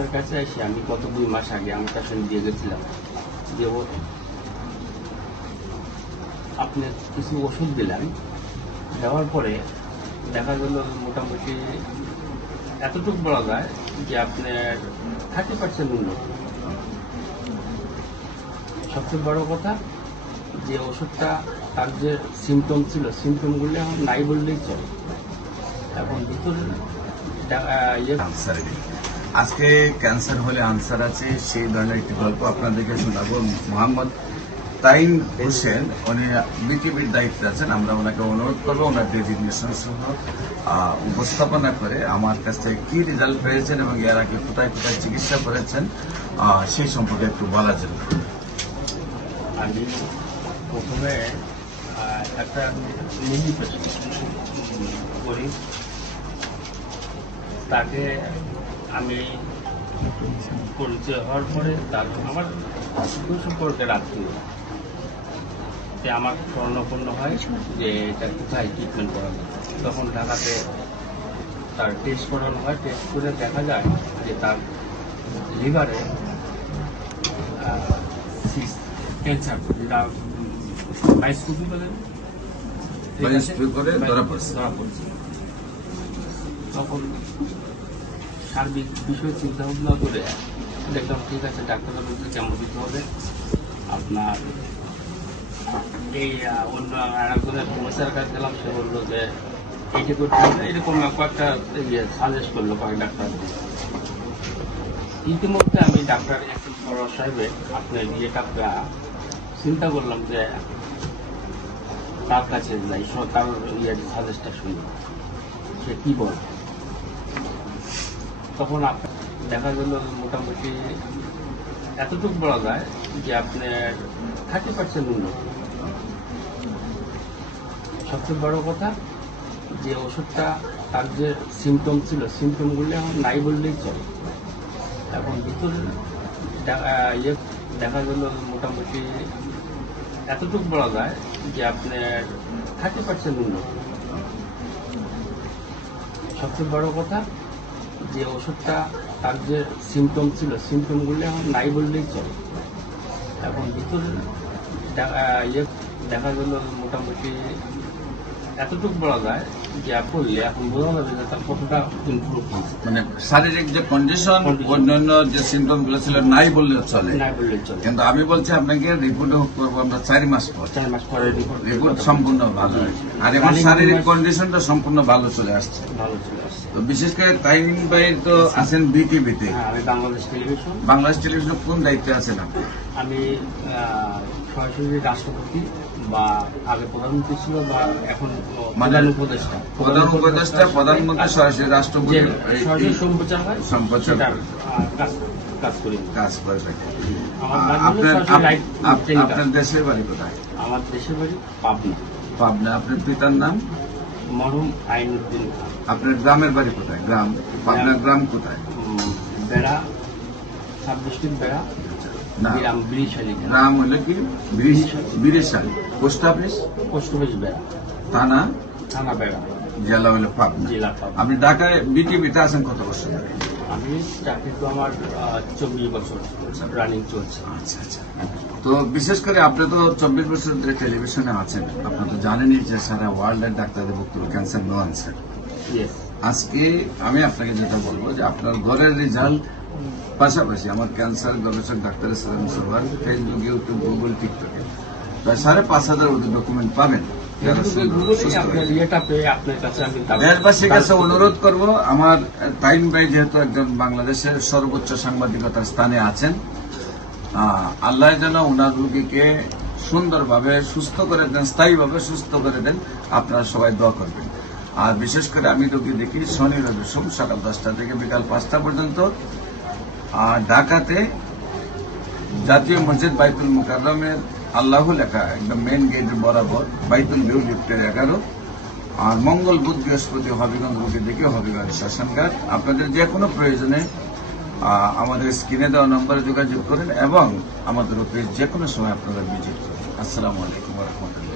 আপনার কাছে এসে আমি গত 2 মাস আগে আমার কাছে দিয়ে গেছিলাম যে আপনি কিছু ওষুধ দিলেন, দেওয়ার পরে দেখা গেল মোটামুটি এতটুকু বলা যায় যে আপনার 30% উন্নত। সবচেয়ে বড় কথা যে ওষুধটা তার যে সিমটম ছিল, সিমটমগুলো এখন নাই বললেই চলে। এখন ভিতরে আজকে ক্যান্সার হলে আনসার আছে, সেই ধরনের একটি গল্প আপনাদেরকে শোনাবো। মোহাম্মদ তাইম হোসেন, উনি বিটিভির দায়িত্বে আছেন। আমরা ওনাকে অনুরোধ করবো ওনার ডেজিগনেশন সহ উপস্থাপনা করে আমার কাছ থেকে কি রেজাল্ট পেয়েছেন এবং এর আগে কোথায় কোথায় চিকিৎসা করেছেন সেই সম্পর্কে একটু বলার জন্য। আমি প্রথমে একটা নিজি করি, তাকে আমি পরিচয় হওয়ার পরে তার আমার সম্পর্কে আত্মীয় আমার স্বর্ণপূর্ণ হয় যে এটা কোথায় ট্রিটমেন্ট করা যায়। তখন ঢাকাতে তার টেস্ট করানো হয়। টেস্ট করে দেখা যায় যে তার লিভারে ক্যান্সার, যেটা বাইস্কোপি বলেন, ধরা পড়ছে। তখন সার্বিক বিষয়ে চিন্তা ভাবনা করে দেখলাম ঠিক আছে, ডাক্তারের মধ্যে কেমন দিতে হবে। আপনার এই অন্য একজনের সমস্যার কাছে গেলাম, সে বললো যে এইটা করতে হবে, এরকম কয়েকটা সাজেস্ট করলো কয়েক ডাক্তার। ইতিমধ্যে আমি ডাক্তার একজন বড় সাহেবের আপনার ইয়েটা চিন্তা করলাম যে তার কাছে যাই, তার সাজেস্টটা শুনি সে কী বল। তখন দেখা গেল মোটামুটি এতটুকু বলা যায় যে আপনার 30% উন্নত। সবচেয়ে বড় কথা যে ওষুধটা তার যে সিমটম ছিল, সিমটমগুলো এখন নাই বললেই চলে। এখন ভিতরে দেখা গেল মোটামুটি এতটুকু বলা যায় যে আপনার 30% উন্নত। সবচেয়ে বড় কথা যে ওষুধটা তার যে সিমটম ছিল, সিমটমগুলো এখন নাই বললেই চলে। এখন ভিতরে দেখা গেল মোটামুটি এতটুকু বলা যায় যে করলে এখন বোঝা যাবে যে তার কতটা ইমপ্রুভ হয়েছে। মানে শারীরিক যে কন্ডিশন, অন্যান্য যে সিমটম গুলো ছিল নাই বললে চলে, কিন্তু আমি বলছি আপনাকে রিপোর্ট করবো আমরা 4 মাস পর। 4 মাস পরে রিপোর্ট সম্পূর্ণ ভালো হয়েছে, আর এখন শারীরিক কন্ডিশনটা সম্পূর্ণ ভালো চলে আসছে। তো বিশেষ করে তাইম ভাই তো আছেন বিটিভিতে। আমি বাংলাদেশ টেলিভিশন কোন দায়িত্বে আছেন আপনি? আমি সরাসরি রাষ্ট্রপতি বা আগে প্রধানমন্ত্রী ছিল বা এখন প্রধান উপদেষ্টা, প্রধানমন্ত্রী সরাসরি রাষ্ট্রপতি সম্প্রচার হয়, সম্প্রচার কাজ করি, কাজ করে থাকে। আপনার আপনার দেশের বাড়ি কোথায়? আমার দেশের বাড়ি পাবনা। পাবনা। আপনার পিতার নাম? মরহুম আইনুদ্দিন খান। আপনার গ্রামের বাড়ি কোথায়? গ্রাম পাবনার গ্রাম কোথায়? বেড়া, সাব ডিস্ট্রিক্ট বেড়া, না বিরিশালী। গ্রাম হলো কি? বিরিশালী। পোস্ট অফিস বেড়া, থানা বেড়া, জেলা হলো পাবনা। জেলা পাবনা। আপনি ঢাকায় বিটিভিতে আছেন কত বছর ধরে? আমি চাকরি তো আমার 24 বছর রানিং চলছে। আচ্ছা আচ্ছা। তো বিশেষ করে আপনি তো 24 বছর ধরে টেলিভিশনে আছেন, আপনি তো জানেনই যে সারা ওয়ার্ল্ডের ডাক্তারদের বক্তব্য ক্যান্সার নো আনসার। আজকে আমি আপনাকে যেটা বলবো যে আপনার ঘরের রেজাল্ট পাশাপাশি আমার ক্যান্সার গবেষক ডাক্তার সালাম সবার ফেসবুক, ইউটিউব, গুগল, টিকটকে প্রায় 5,500 ডকুমেন্ট পাবেন। দেশবাসীর কাছে অনুরোধ করব, আমার তাইম ভাই যেহেতু একজন বাংলাদেশের সর্বোচ্চ সাংবাদিকতার স্থানে আছেন, আল্লাহ যেন ওনার রোগীকে সুন্দরভাবে সুস্থ করে দেন, স্থায়ীভাবে সুস্থ করে দেন। আপনারা সবাই দোয়া করবেন। আর বিশেষ করে আমি রোগী দেখি শনি রবি সোম সকাল 10টা থেকে বিকাল 5টা পর্যন্ত। আর ঢাকাতে জাতীয় মসজিদ বাইতুল মুকাররমের আল্লাহ লেখা একদম মেন গেটের বরাবর বাইতুল ভিউ লিফটের 11। আর মঙ্গল বুধ বৃহস্পতি হবিগঞ্জ রোগী দেখে হবিগঞ্জ শ্মশানঘাট। আপনাদের যে কোনো প্রয়োজনে আমাদের স্ক্রিনে দেওয়া নম্বরে যোগাযোগ করেন এবং আমাদের অফিস যে কোনো সময় আপনারা ভিজিট করেন। আসসালামু আলাইকুম ওয়া রাহমাতুল্লাহ।